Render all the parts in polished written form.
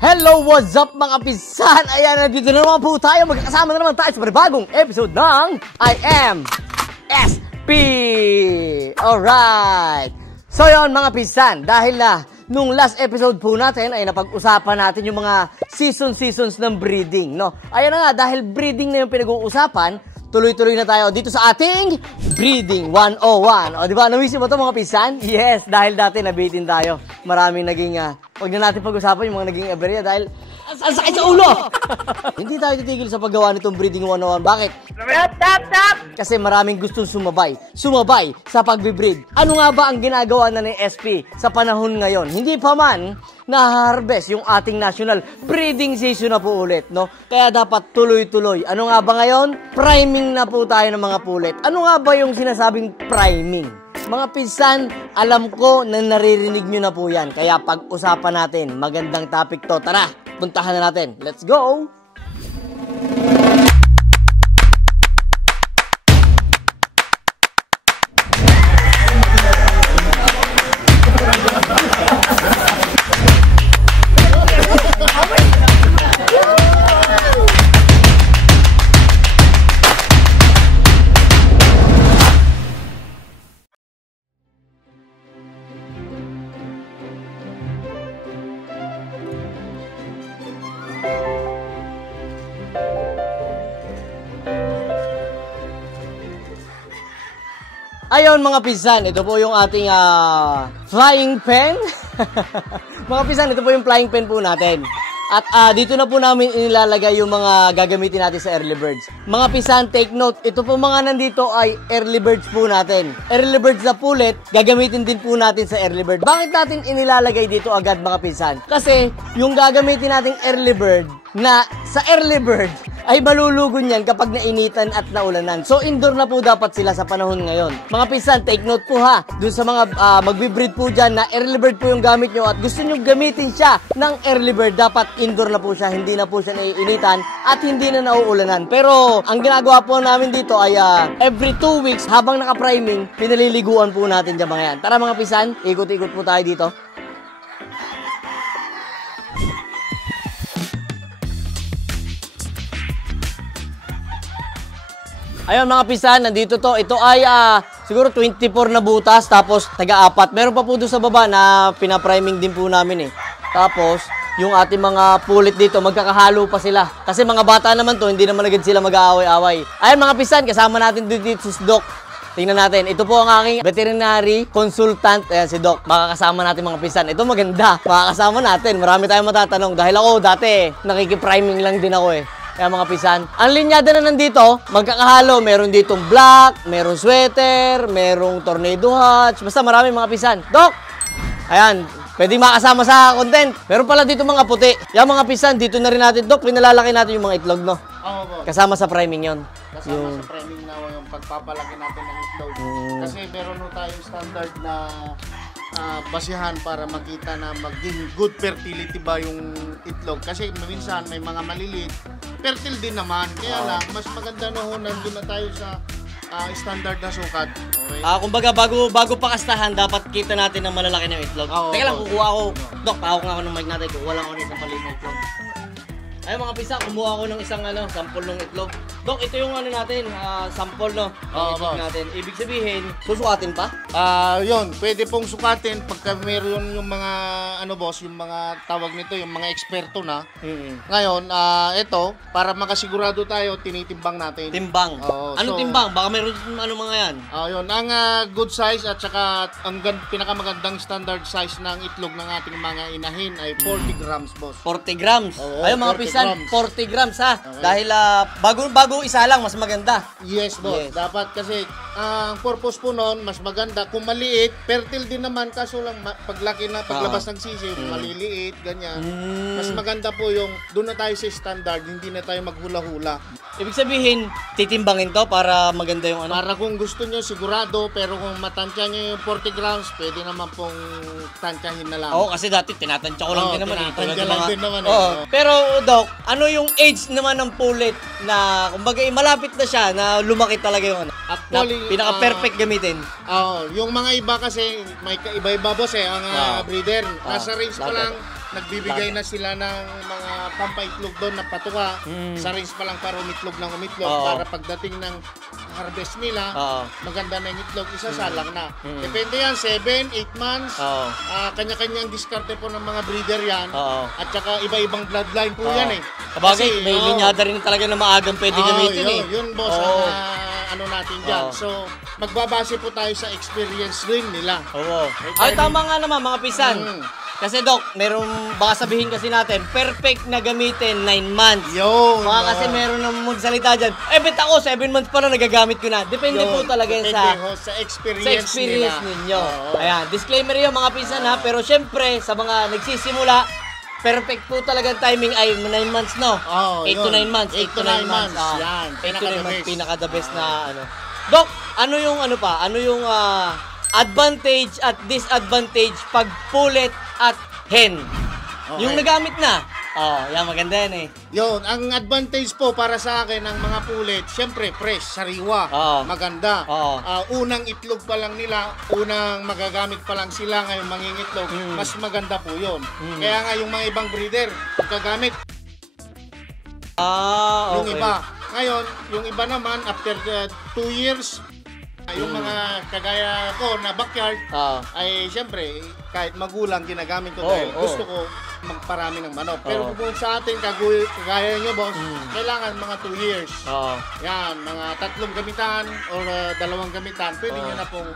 Hello, what's up mga pisan? Ayan, nandito na naman po tayo. Magkakasama na naman tayo sa panibagong episode ng I Am SP. Alright. So yun mga pisan, dahil nung last episode po natin ay napag-usapan natin yung mga seasons ng breeding, no? Ayan na nga, dahil breeding na yung pinag-uusapan, tuloy-tuloy na tayo dito sa ating Breeding 101. O, di ba? Nawisip mo ito mga pisan? Yes, dahil dati nabitin tayo. Maraming naging, huwag na natin pag-usapan yung mga naging aberya dahil ang sakit sa ulo! Hindi tayo titigil sa paggawa nitong Breeding 101. Bakit? Stop! Kasi maraming gustong sumabay sa pagbibreed. Ano nga ba ang ginagawa na ni SP sa panahon ngayon? Hindi pa man na-harvest yung ating national breeding season na po ulit, no? Kaya dapat tuloy-tuloy. Ano nga ba ngayon? Priming na po tayo ng mga pulet. Ano nga ba yung sinasabing priming? Mga pinsan, alam ko na naririnig nyo na po yan. Kaya pag-usapan natin, magandang topic to. Tara, puntahan na natin. Let's go! Ayon mga pinsan, ito po yung ating flying pen. Mga pinsan, ito po yung flying pen po natin. At dito na po namin inilalagay yung mga gagamitin natin sa early birds. Mga pinsan, take note, ito po mga nandito ay early birds po natin. Early birds na pulet, gagamitin din po natin sa early bird. Bakit natin inilalagay dito agad mga pinsan? Kasi yung gagamitin nating early bird na sa early bird ay malulugon yan kapag nainitan at naulanan. So, indoor na po dapat sila sa panahon ngayon. Mga pinsan, take note po ha. Doon sa mga magbe-breed po dyan na early bird po yung gamit nyo at gusto nyo gamitin siya ng early bird, dapat indoor na po siya. Hindi na po siya naiinitan at hindi na nauulanan. Pero, ang ginagawa po namin dito ay every 2 weeks, habang naka-priming, pinaliliguan po natin dyan mga yan. Tara mga pinsan, ikot-ikot po tayo dito. Ayun mga pisan, nandito to. Ito ay siguro 24 na butas, tapos taga-4. Meron pa po doon sa baba na pinapriming din po namin eh. Tapos, yung ating mga pulit dito, magkakahalo pa sila. Kasi mga bata naman to, hindi naman agad sila mag-aaway-away. Ayun mga pisan, kasama natin dito si Doc. Tingnan natin, ito po ang aking veterinary consultant. Ayan si Doc, makakasama natin mga pisan. Ito maganda, makakasama natin. Marami tayong matatanong. Dahil ako dati, nakikipriming lang din ako eh. Kaya mga pisan, ang linyada na nandito, magkakahalo. Meron ditong black, merong sweater, merong tornado hats. Basta marami mga pisan. Doc! Ayan, pwedeng makasama sa content. Meron pala dito mga puti. Yan mga pisan, dito na rin natin. Doc, pinalalaki natin yung mga itlog, no? Oo po. Kasama sa priming yon. Kasama sa priming na yung pagpapalaki natin ng itlog. Kasi meron na tayong standard na basihan para makita na maging good fertility ba yung itlog. Kasi minsan may mga maliliit, fertile din naman. Kaya lang, mas maganda na ho, nandun na tayo sa standard na sukat. Okay? Kumbaga, bago pakastahan, dapat kita natin na malalaki ng itlog. Teka lang, kukuha ako. Doc, pahawak nga ako ng mic natin. Kukuha lang ako ng isang maliit na itlog. Ayun mga pisa, kumuha ako ng isang sample ng itlog. Doc, ito yung natin, sample no, ng itlog natin. Ibig sabihin, susukatin pa? Yun, pwede pong sukatin pagka meron yung mga, boss, yung mga tawag nito, yung mga eksperto na. Ngayon, ito, para makasigurado tayo, tinitimbang natin. Timbang? Anong timbang? Baka meron mga yan? Yun, ang good size at saka ang pinakamagandang standard size ng itlog ng ating mga inahin ay 40 grams, boss. 40 grams? Ayun mga pisa, 40 grams ha. Okay. Dahil bago isa lang, mas maganda. Yes, boss. Yes. Dapat kasi ang purpose po noon, mas maganda. Kung maliit, fertile din naman. Kaso lang, paglaki na, paglabas ng sisi, maliliit, ganyan. Mas maganda po yung, doon na tayo sa standard, hindi na tayo maghula-hula. Ibig sabihin, titimbangin to para maganda yung Para kung gusto nyo, sigurado. Pero kung matansya nyo yung 40 grams, pwede naman pong tansyahin na lang. Oo, kasi dati tinatansya ko lang din naman. Tinatansya lang din naman. Pero, Doc, ano yung age naman ng pulit na, kumbaga, malapit na siya na lumaki talaga yung Actually, pinaka-perfect gamitin? Yung mga iba kasi, may iba-iba boss ang breeder. Nasa range pa lang nagbibigay na sila ng mga pampaitlog doon na patuka. Sa rinse pa lang para umitlog ng umitlog. Para pagdating ng harvest nila, maganda na yung itlog, isasalang na. Depende yan, 7, 8 months. Kanya-kanyang diskarte po ng mga breeder yan. At saka iba-ibang bloodline po yan eh. Kabagay, may linyada rin talaga na maagang pwede gamitin eh. Yun boss, ang ano natin dyan. So, magbabase po tayo sa experience rin nila. Ay, tama nga naman mga pisan. Kasi Doc, meron, baka sabihin kasi natin, perfect na gamitin 9 months. Baka kasi meron na magsalita dyan, bet ako 7 months pa lang nagagamit ko na. Depende po talaga yan sa experience ninyo. Ayan, disclaimer yun mga pisan ha, pero syempre sa mga nagsisimula, perfect po talaga timing ay 9 months, no? 8 to 9 months. 8 to 9 months. Yan, 8 to 9 months, pinaka the best na ano. Doc, ano yung advantage at disadvantage pag pullet at hen? Yung nagamit na. Yan, maganda yan eh. Yun, ang advantage po para sa akin ng mga pullet, syempre fresh, sariwa, maganda. Unang itlog pa lang nila, unang magagamit pa lang sila ngayon mangingitlog, mas maganda po yun. Kaya nga yung mga ibang breeder, gagamit yung iba. Ngayon, yung iba naman, after 2 years, yung mga kagaya ko na backyard, ay syempre, kahit magulang, ginagamit ko dahil gusto ko magparami ng manok. Pero kung sa atin, kagaya nyo boss, kailangan mga 2 years. Yan, mga 3 gamitan or 2 gamitan, pwede nyo na pong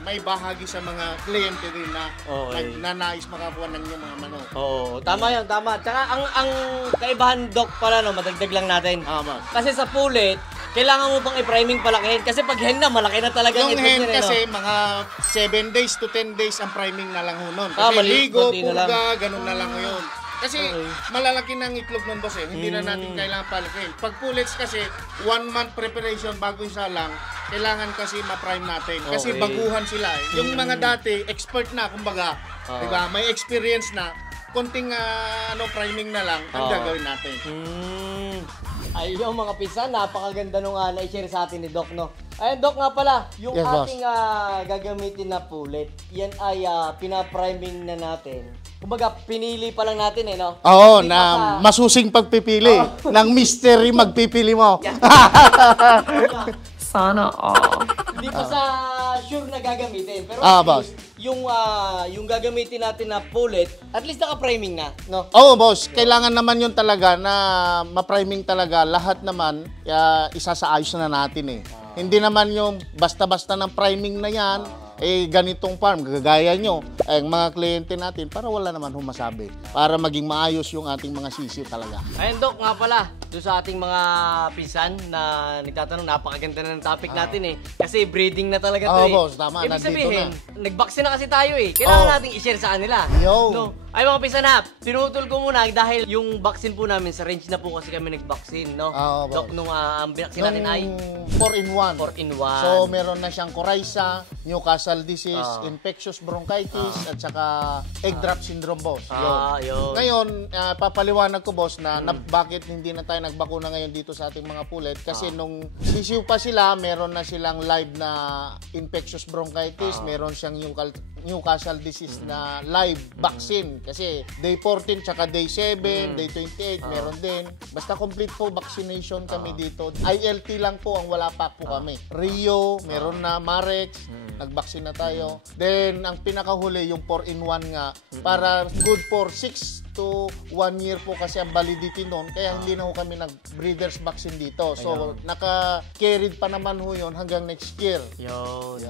may bahagi sa mga kliyente din na nais makakuha ng inyong mga manok. Tama yun, tama. Tsaka ang kaibahan Doc pala, no, madagdag lang natin. Kasi sa pullet, kailangan mo pang i-priming palakihin. Kasi pag hen na, malaki na talaga yung hen kasi mga 7 days to 10 days ang priming na lang ho nun. Kasi ligo, purga, ganun na lang yun. Kasi malalaki ng itlog nun boss eh. Hindi na natin kailangan palakihin. Pag pullets kasi, 1 month preparation bago isa lang, kailangan kasi ma-prime natin. Kasi baguhan sila eh. Yung mga dati, expert na, kumbaga, diba? May experience na, konting priming na lang ang gagawin natin. Ayun mga pisan, napakaganda nung na-share sa atin ni Doc, no? Ayun Doc nga pala, yung ating gagamitin na pullet, yan ay pinapriming na natin. Kumbaga, pinili pa lang natin eh, no? Oo, na masusing pagpipili. Ng mystery magpipili mo. Sana all. Hindi pa sa sure na gagamitin. Pero boss. Yung gagamitin natin na pullet, at least naka-priming na, no? Oo, boss. Kailangan naman yun talaga na ma-priming talaga. Lahat naman, isasaayos na natin eh. Hindi naman yung basta-basta ng priming na yan, ganitong farm, gagaya nyo, ang mga kliyente natin, para wala naman humasabi. Para maging maayos yung ating mga sisiw talaga. Ayun Doc, nga pala, doon sa ating mga pinsan na nagtatanong, napakaganda na ng topic natin eh. Kasi breeding na talaga to eh. Boss, tama. Ibig sabihin, nag-vaccine na kasi tayo eh. Kailangan nating i-share sa kanila. No? Ay mga pinsan ha, tinutol ko muna dahil yung vaccine po namin, sa range na po kasi kami nag-vaccine, no? Doc, nung ang binaksin natin ay 4-in-1. 4-in-1. So, meron na siyang coryza, Newcastle disease, infectious bronchitis, at saka egg drop syndrome, boss. Yun. Ngayon, papaliwanag ko, boss, na bakit hindi na tayo nagbakuna ngayon dito sa ating mga pullet. Kasi nung sisiw pa sila, meron na silang live na infectious bronchitis, meron siyang Newcastle disease na live vaccine. Kasi day 14 tsaka day 7, day 28, meron din. Basta complete po vaccination kami dito. ILT lang po ang wala pa po kami. Rio, meron na. Marex, nag-vaccine na tayo. Then, ang pinakahuli, yung 4-in-1 nga, para good for 6 to 1 year po kasi ang validity noon. Kaya hindi na ho kami nag-breeders vaccine dito. So, naka-carried pa naman ho yun hanggang next year. Yun.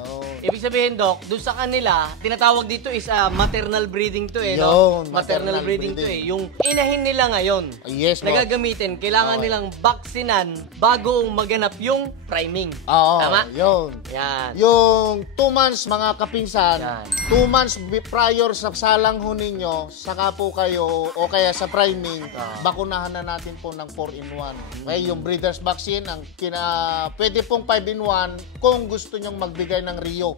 Ibig sabihin, Doc, doon sa kanila, tinatawag dito is maternal breeding to eh, no? Maternal breeding to eh. Yung inahin nila ngayon, yes, na gagamitin, kailangan nilang vaksinan bago maganap yung priming. Tama? Yun. Yan. Yung 2 months, mga kapinsan, 2 months prior sa salang ho ninyo, saka po kayo o kaya sa priming, bakunahan na natin po ng 4-in-1. Kaya yung breeder's vaccine, pwede pong 5-in-1 kung gusto nyong magbigay ng Rio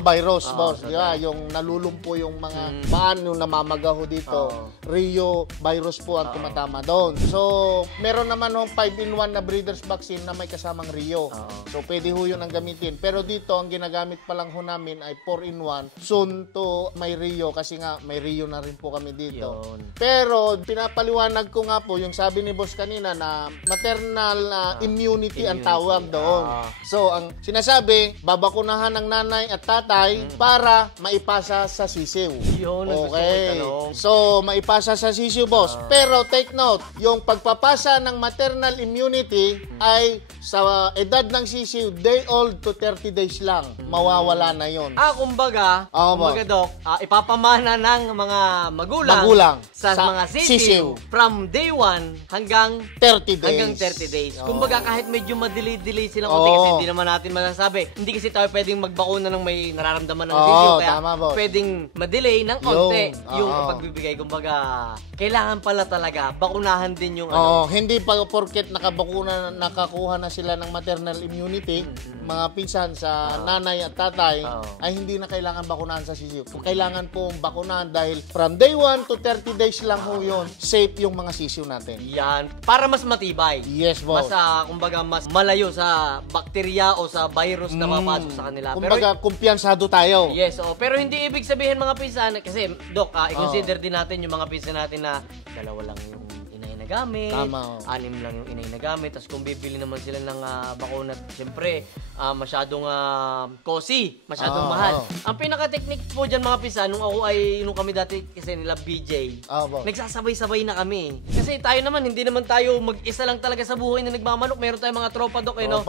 virus, boss. Yung nalulumpo yung mga yung namamagaho dito. Rio virus po ang tumatama doon. So, meron naman yung 5-in-1 na breeder's vaccine na may kasamang Rio. So, pwede ho yun ang gamitin. Pero dito, ang ginagamit pa lang ho namin ay 4-in-1. Soon to may Rio kasi nga may Rio na rin po kami dito. Pero, pinapaliwanag ko nga po, yung sabi ni boss kanina na maternal immunity ang tawag doon. So, ang sinasabi, babakunahan ng nanay at tatay para maipasa sa sisiw. Okay. So, maipasa sa sisiw, boss. Pero, take note, yung pagpapasa ng maternal immunity ay sa edad ng sisiw, day old to 30 days lang. Mawawala na yon. Kumbaga, Dok, ipapamana ng mga magulang sa mga sisiw from day 1 hanggang 30 days. Hanggang 30 days. Kumbaga, kahit medyo madelay-delay silang konti kasi hindi naman natin masasabi. Hindi kasi tayo pwedeng magbakuna ng may nararamdaman ng sisiw. Kaya pwedeng madelay ng konti yung pagbibigay. Kumbaga, kailangan pala talaga bakunahan din yung hindi pa porket nakakuha na sila ng maternal immunity, mga pinsan sa nanay at tatay, ay hindi na kailangan bakunahan sa sisiw. Kailangan pong bakunahan dahil from day 1 to 30 days lang ho yun, safe yung mga sisiw natin. Yan. Para mas matibay. Yes, boss. Kumbaga, mas malayo sa bakterya o sa virus na mapasok sa kanila. Kumbaga, kumpiyansado tayo. Yes, pero hindi ibig sabihin mga pinsan, kasi, Dok, i-consider din natin yung mga pinsan natin na dalawa lang yung inay na gamit, 6 lang yung inay na gamit, tapos kung bibili naman sila ng bakuna, siyempre, masyadong masyadong mahal. Ang pinaka-technique po dyan mga pinsan, nung kami dati kasi nila BJ, nagsasabay-sabay na kami. Kasi tayo naman, hindi naman tayo mag-isa lang talaga sa buhay na nagmamanok. Meron tayong mga tropa, Dok, no?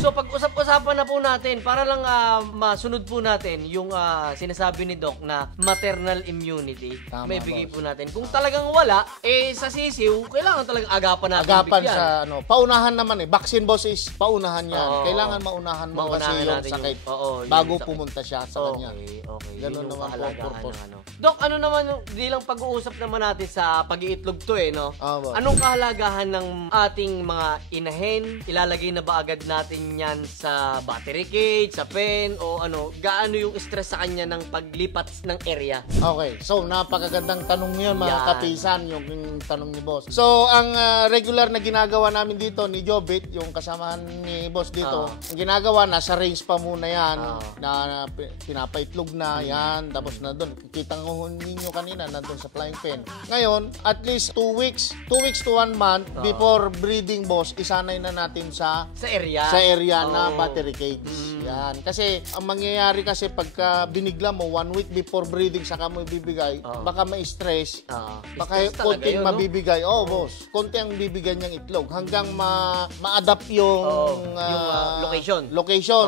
So, pag-usap-usapan na po natin, para lang masunod po natin yung sinasabi ni Doc na maternal immunity. May bigay po natin. Kung talagang wala, sa sisiw, kailangan talagang agapan natin bigyan. Sa paunahan naman vaccine, boss, is paunahan yan. Kailangan maunahan mo kasi yung sakit bago pumunta siya sa kanya. Okay. Ganun naman po ang purpose. Doc, ano naman di lang pag-uusap naman natin sa pag-iitlog to no? Anong kahalagahan ng ating mga inahin? Ilalagay na ba agad natin yan sa battery cage, sa pen, o gaano yung stress sa kanya ng paglipat ng area? Okay, so napakagandang tanong yun mga kapisan, yung tanong ni boss. So, ang regular na ginagawa namin dito ni Jobit, yung kasamahan ni boss dito, ang ginagawa, nasa range pa muna yan, na pinapaitlog na yan, tapos na doon, kita ninyo kanina, nandun sa flying pen. Ngayon, at least 2 weeks to 1 month before breeding, boss, isanay na natin sa area na battery cage. Yan. Kasi, ang mangyayari kasi pagka binigla mo 1 week before breeding, saka mo ibibigay, baka ma-stress, baka konting mabibigay. Boss, konti ang bibigyan niyang itlog hanggang ma-adapt yung location,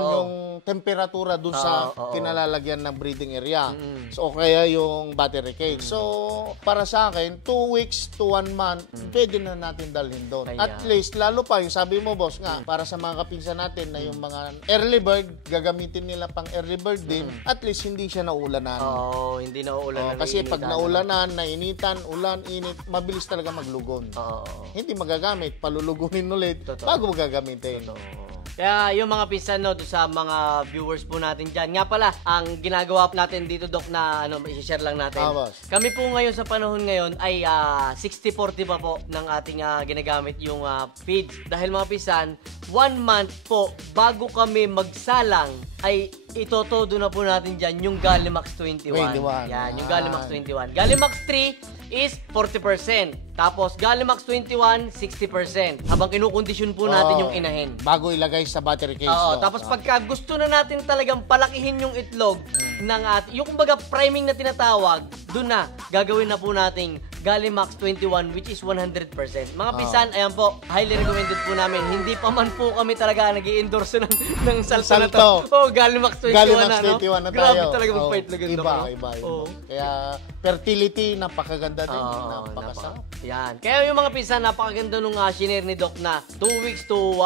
yung temperatura dun sa kinalalagyan ng breeding area. So, kaya yung battery cage. So, para sa akin, 2 weeks to 1 month, pwede na natin dalhin doon. At least, lalo pa, yung sabi mo, boss, nga, para sa mga kapinsan natin na yung mga early bird, gagamitin nila pang early bird din, at least hindi siya naulanan. Hindi naulanan. Kasi pag naulanan, nainitan, ulan, init, mabilis talaga maglugon. Hindi magagamit, palulugunin ulit, bago magagamitin. Kaya yung mga pinsan sa mga viewers po natin dyan. Nga pala, ang ginagawa natin dito, Doc, na i-share lang natin. Kami po ngayon sa panahon ngayon ay 60-40 pa po ng ating ginagamit yung feeds. Dahil mga pinsan, 1 month po bago kami magsalang ay itotodo na po natin dyan yung Gallimax 21. Yan, yung Gallimax 21. Gallimax 3 is 40%. Tapos, Gallimax 21, 60%. Habang kinukondisyon po natin yung inahin. Bago ilagay sa battery cage. Tapos, pagka gusto na natin talagang palakihin yung itlog ng yung kumbaga priming na tinatawag, doon na, gagawin na po nating Gallimax 21, which is 100%. Mga pisan, ayan po, highly recommended po namin. Hindi pa man po kami talaga nag-i-endorse ng salto na to. Gallimax 21 Gallimax 21 na tayo. Grabe talaga magpa-itlog yun. Iba. Kaya, fertility, napakaganda din. Napakasarap. Yan. Kaya yung mga pisan, napakaganda nung shinare ni Doc na 2 weeks to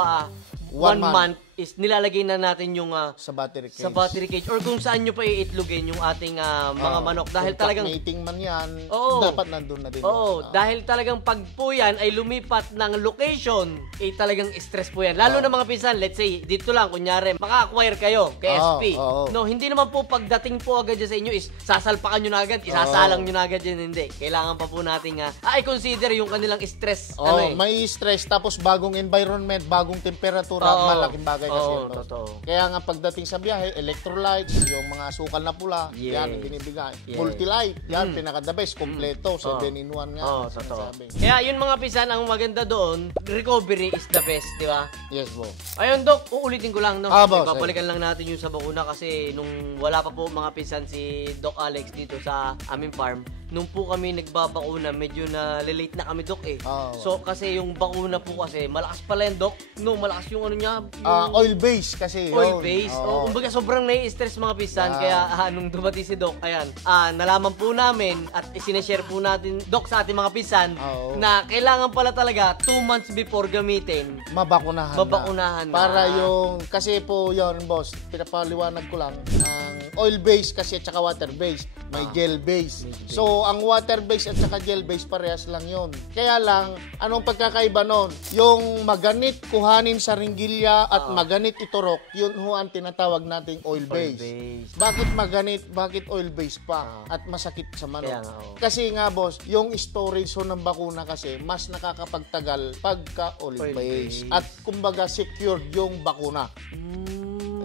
1 month is nilalagay na natin yung Sa battery cage. sa battery cage or kung saan nyo pa iitlogin yung ating mga manok. Dahil Kung talagang mating man yan, Oo. dapat nandun na din. Oo, dahil talagang pag po yan ay lumipat ng location, talagang stress po yan. Lalo na mga pinsan, let's say, dito lang, kunyari, maka-acquire kayo kay SP. No, hindi naman po pagdating po agad dyan sa inyo is sasalpakan nyo na agad, isasalang nyo na agad yan, hindi. Kailangan pa po natin i-consider yung kanilang stress. May stress, tapos bagong environment, bagong temperatura, malaking bagay kasi yun. Totoo. Kaya nga pagdating sa biyahe, electrolytes, yung mga sukal na pula, yan binibigay. Multi-light, yan, pinaka-the best, kompleto, 7-in-1 nga. Totoo. Kaya yun mga pisan, ang maganda doon, recovery is the best, di ba? Yes, bo. Ayun, Dok, uulitin ko lang, no? Boss, Babalikan lang natin yung sa bakuna kasi nung wala pa po mga pisan si Doc Alex dito sa aming farm, nung po kami nagbabakuna, medyo na late na kami, Dok, eh. So, kasi yung bakuna po kasi, malakas pala yan, Dok. No, malakas yung ano niya. Oil-based kasi yun. Oil-based. Kumbaga, sobrang nai-stress mga pisan. Kaya, nung dumating si Doc, ayan, nalaman po namin at isineshare po natin, Doc, sa ating mga pisan, na kailangan pala talaga 2 months before gamitin. Mabakunahan na. Para yung, kasi po yun, boss, pinapaliwanag ko lang, ang oil-based kasi at saka water-based. May gel-based. So, ang water-based at saka gel-based parehas lang yon. Kaya lang, anong pagkakaiba nun? Yung maganit kuhanin sa ringgilya at maganit iturok, yun ho ang tinatawag nating oil-based. Bakit maganit? Bakit oil-based pa? At masakit sa manok. Kasi nga, boss, yung storage ho ng bakuna kasi, mas nakakapagtagal pagka oil-based. At kumbaga, secured yung bakuna.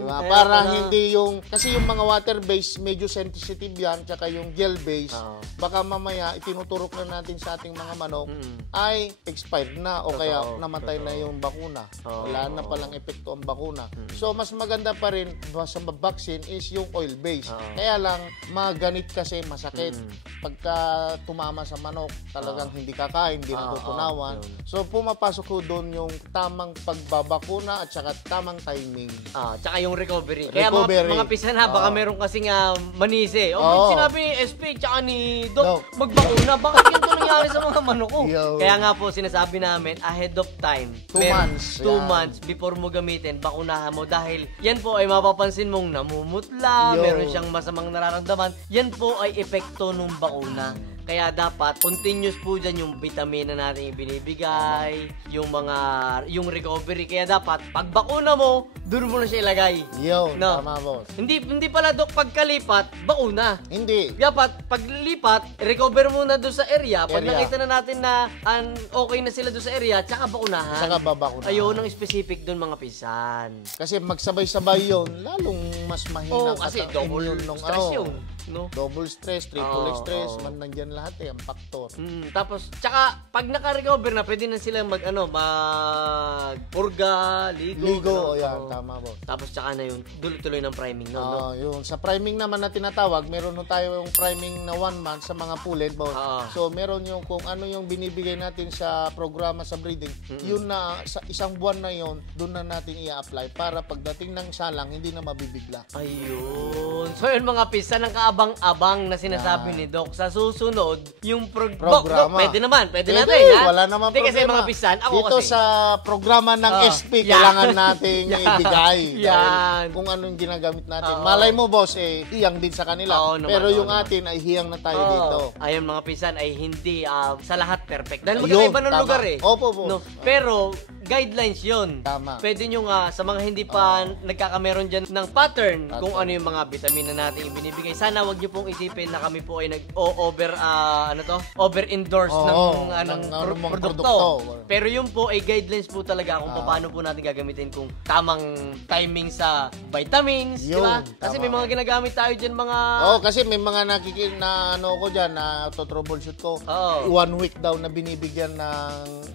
Diba? Para hindi yung, kasi yung mga water-based, medyo sensitive yan, tsaka yung gel-based, baka mamaya itinuturok na natin sa ating mga manok, ay expired na o kaya namatay na yung bakuna. Wala na palang epekto ang bakuna. So, mas maganda pa rin sa vaccine is yung oil-based. Kaya lang, maganit kasi masakit. Pagka tumama sa manok, talagang hindi kakain, hindi natutunawan. So, pumapasok ko doon yung tamang pagbabakuna at saka tamang timing. Tsaka yung recovery. Kaya mga pisan baka meron kasing manise. Sinabi ni SP tsaka ni Doc, magbakuna. Bakit ganito nangyari sa mga manok ko? Kaya nga po sinasabi namin, ahead of time. 2 months before mo gamitin, bakunahan mo. Dahil yan po ay mapapansin mong namumutla, meron siyang masamang nararamdaman. Yan po ay epekto ng bakuna. Kaya dapat continuous po dyan yung vitamina natin ibinibigay, yung recovery. Kaya dapat pag bakuna mo, doon mo na siya ilagay. Tama, boss. Hindi pala, Dok, pagkalipat, bakuna. Hindi. Dapat paglipat, recover muna doon sa area. Pag nakita na natin na okay na sila doon sa area, tsaka bakunahan. Tsaka babakunahan. Ayun ang specific doon mga pisan. Kasi magsabay-sabay yun, lalong mas mahina. Kasi double stress yun. No? Double stress, triple stress, nandyan lahat ang factor. Tapos, tsaka, pag naka-recover na, pwede na sila mag-purga, ligo. Yan, tama, boss. Tapos, tsaka na yung tuloy-tuloy ng priming, no? Yung sa priming naman na tinatawag, meron tayo yung priming na 1 month sa mga pullet, boss. So, meron yung kung ano yung binibigay natin sa programa sa breeding, yun na, sa isang buwan na yun, doon na natin i-apply para pagdating ng salang, hindi na mabibigla. Ayun. So, yun mga pisa ng kaabang-abang na sinasabi ni Doc. Sa susunod, yung programa. Pwede natin, ha? Wala naman problema. Kasi mga pisan, dito kasi sa programa ng SP, kailangan nating ibigay. Kung anong ginagamit natin. Malay mo, boss, hiyang din sa kanila. Pero yung atin ay hiyang na tayo dito. Ayun, mga pisan, ay hindi sa lahat perfect. Dahil magkaiba ng lugar, eh. Opo, boss. Pero, guidelines yun. Tama. Pwede nyo sa mga hindi pa nagkakameron dyan ng pattern kung ano yung mga vitamina natin ibinibigay. Sana wag nyo pong isipin na kami po ay over-endorse ng produkto. Pero yun po ay guidelines po talaga kung paano po natin gagamitin kung tamang timing sa vitamins, di ba? Kasi may mga ginagamit tayo dyan kasi may mga ko dyan na troubleshoot ko. 1 week daw na binibigyan ng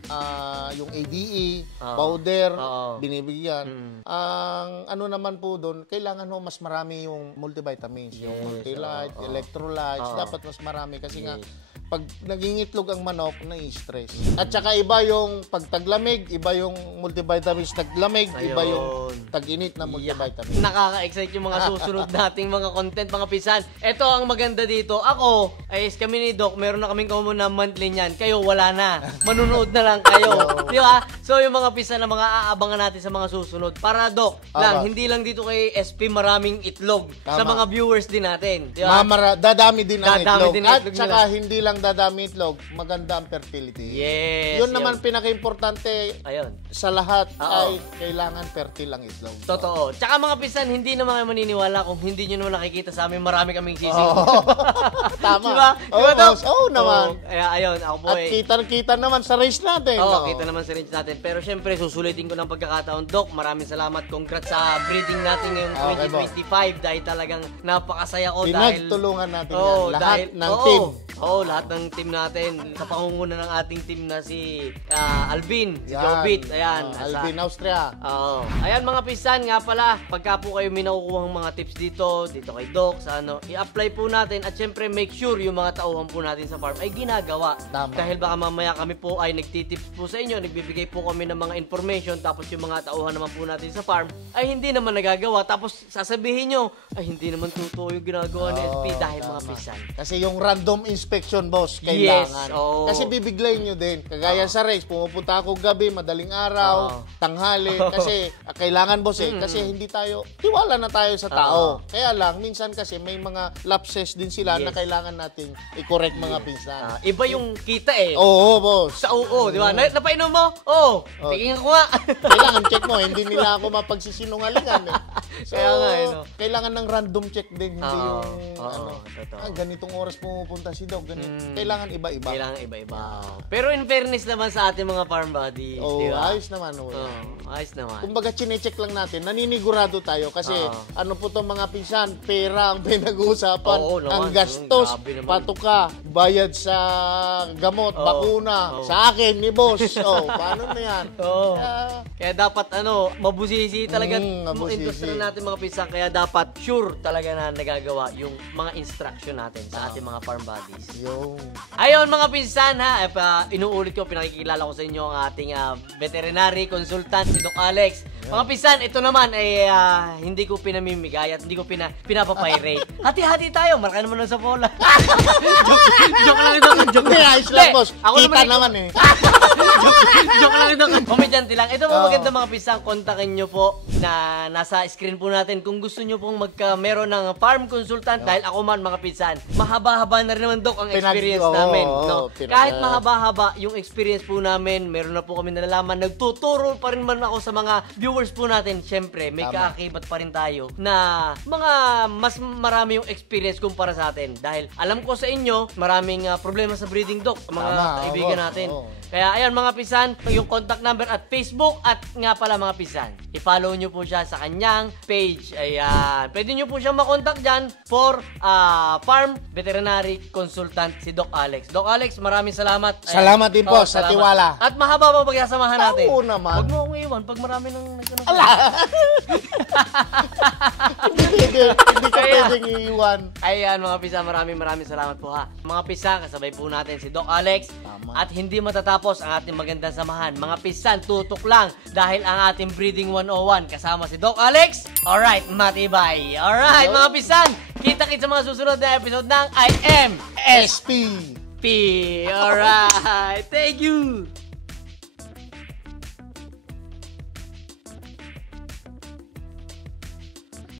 yung ADE, powder, binibigyan. Ang ano naman po doon, kailangan mas marami yung multivitamins, yung multi-light, electrolytes, dapat mas marami kasi nga pag naging itlog ang manok, na-stress. At saka iba yung pagtaglamig, iba yung multivitamins taglamig, iba yung tag-init na multivitamins. Nakaka-excite yung mga susunod nating mga content, mga pisan. Ito ang maganda dito. Ako, kami ni Doc, meron na kaming common na monthly niyan. Kayo, wala na. Manunood na lang kayo. Di ba? So, yung mga pisan na mga aabangan natin sa mga susunod. Para, Doc, hindi lang dito kay SP maraming itlog. Sa mga viewers din natin. Di ba? Dadami din ang itlog. At itlog saka hindi lang dadami itlog, maganda ang fertility. Yes. Yun naman pinaka-importante sa lahat ay kailangan fertile ang itlog. Totoo. Tsaka mga pisan, hindi naman kayo maniniwala kung hindi nyo naman nakikita sa amin, marami kaming sisig. Tama. Diba? Oo naman. Kaya ayun, ako po At kita naman sa race natin. Kita naman sa race natin. Pero syempre, susulitin ko ng pagkakataon, Doc. Maraming salamat. Congrats sa breeding natin ngayong 2025 dahil talagang napakasaya ko. Pinagtulungan natin yan. Lahat ng team. Lahat ng team natin. Sa pangunguna ng ating team na si Alvin, si Jobit. Ayan. Alvin, Austria. Ayan mga pisan, nga pala, pagka po kayo may nakukuhang mga tips dito kay Doc, sa i-apply po natin at syempre make sure yung mga tauhan po natin sa farm ay ginagawa. Tama. Dahil baka mamaya kami po ay nagtitips po sa inyo, nagbibigay po kami ng mga information, tapos yung mga tauhan naman po natin sa farm ay hindi naman nagagawa, tapos sasabihin nyo, ay hindi naman totoo yung ginagawa ni SP dahil mga pisan. Kasi yung random inspection, boss, kailangan. Yes. Kasi bibiglayin nyo din. Kagaya sa race, pumupunta ako gabi, madaling araw, tanghali, kasi kailangan, boss, kasi hindi tayo, tiwala na tayo sa tao. Kaya lang, minsan kasi may mga lapses din sila na kailangan nating i-correct mga pinsan. Iba yung kita Oo, boss. Sa di ba? Napainom mo? Tingin ko nga. Kailangan check mo, hindi nila ako mapagsisinungalingan So, kaya nga, kailangan ng random check din, hindi ganitong oras pumupunta si Doc, kailangan iba-iba. Kailangan iba-iba. Pero in fairness naman sa ating mga farm buddies, di ba? Ayos naman. Ayos naman. Kumbaga, chinecheck lang natin, naninigurado tayo kasi ano po itong mga pinsan, pera ang pinag-uusapan, ang gastos, patuka, bayad sa gamot, bakuna, sa akin, ni boss. Paano na yan? Kaya dapat mabusisi talaga yung industry natin mga pinsan, kaya dapat sure talaga na nagagawa yung mga instruction natin sa ating mga farm buddies. Ayun mga pinsan inuulit ko, pinakikilala ko sa inyo ang ating veterinary consultant, si Doc Alex. Mga pinsan, ito naman ay hindi ko pinamimigay at hindi ko pinapapirate. Hati-hati tayo, maraka naman lang sa bola. Joke lang ito. Hindi, ayos lang, boss. Kita naman Joke lang ito. Komedyante lang. Ito po maganda mga pisang, kontakin nyo po na nasa screen po natin kung gusto nyo pong meron ng farm consultant dahil ako man mga pisan, mahaba-haba na rin naman Doc ang experience namin. Kahit mahaba-haba yung experience po namin, meron na po kami nalalaman, nagtuturo pa rin man ako sa mga viewers po natin. Syempre, may kaakibat pa rin tayo na mga mas marami yung experience kumpara sa atin. Dahil alam ko sa inyo, maraming problema sa breeding, Doc, mga kaibigan natin. Kaya ayan mga pisan, yung contact number at Facebook at nga pala mga pisan, i-follow nyo po siya sa kanyang page. Ayan. Pwede nyo po siyang makontak dyan for farm veterinary consultant si Doc Alex. Doc Alex, maraming salamat. Ayan. Salamat din po sa tiwala. At mahaba pa pagsasamahan natin. Oo naman. Huwag mo akong iwan pag marami nang Hindi ka pwedeng iiwan. Ayan mga pisa, maraming salamat po ha. Mga pisa, kasabay po natin si Doc Alex. At hindi matatapos ang ating magandang samahan. Mga pisan, tutok lang dahil ang ating Breeding 101 kasama si Doc Alex. Alright, matibay. Alright mga pisan, kita-kits sa mga susunod na episode ng I Am SP. Alright, thank you.